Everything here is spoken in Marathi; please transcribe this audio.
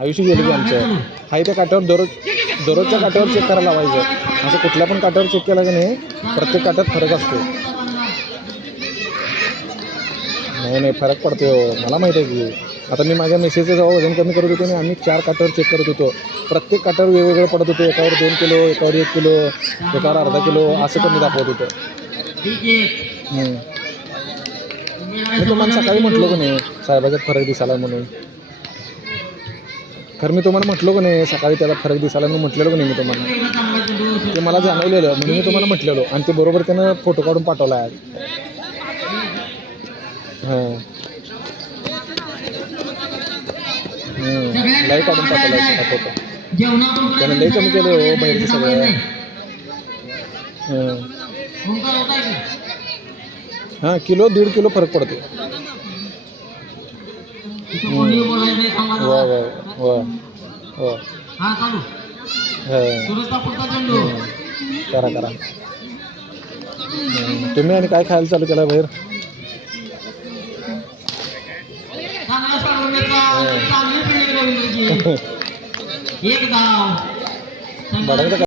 आयुष्य गेलं की आमचं. हाय त्या काट्यावर दररोजच्या काट्यावर चेक करायला लावायचं. असं कुठल्या पण काट्यावर चेक केला की नाही प्रत्येक काट्यात फरक असतो. नाही फरक पडतो. मला माहीत आहे की आता मी माझ्या मिसेसचं जेव्हा वजन कमी करत होतो आणि आम्ही 4 काट्यावर चेक करत होतो. प्रत्येक काट्यावर वेगवेगळं पडत होतं. एकावर 2 किलो, एकावर 1 किलो, एकावर अर्धा किलो असं कमी दाखवत होतं. मी तुम्हाला सकाळी म्हटलो का नाही साहेबाच्यात फरक दिसायला म्हणून. खरं मी तुम्हाला म्हटलो का नाही सकाळी त्याला फरक दिसायला म्हणून म्हटलेलो का नाही मी तुम्हाला. ते मला जाणवलेलं म्हणून मी तुम्हाला म्हटलेलो आणि ते बरोबर त्यानं फोटो काढून पाठवला आहे. हां लाईव्ह काढून पाठवला आहे फोटो. त्यानं लई कमी केलं हो बाहेरचं सगळं. हां किलो 1.5 किलो फरक पडतो. वा वा वा वा करा करा. तुम्ही आणि काय खायला चालू केला बाहेर. बडांचं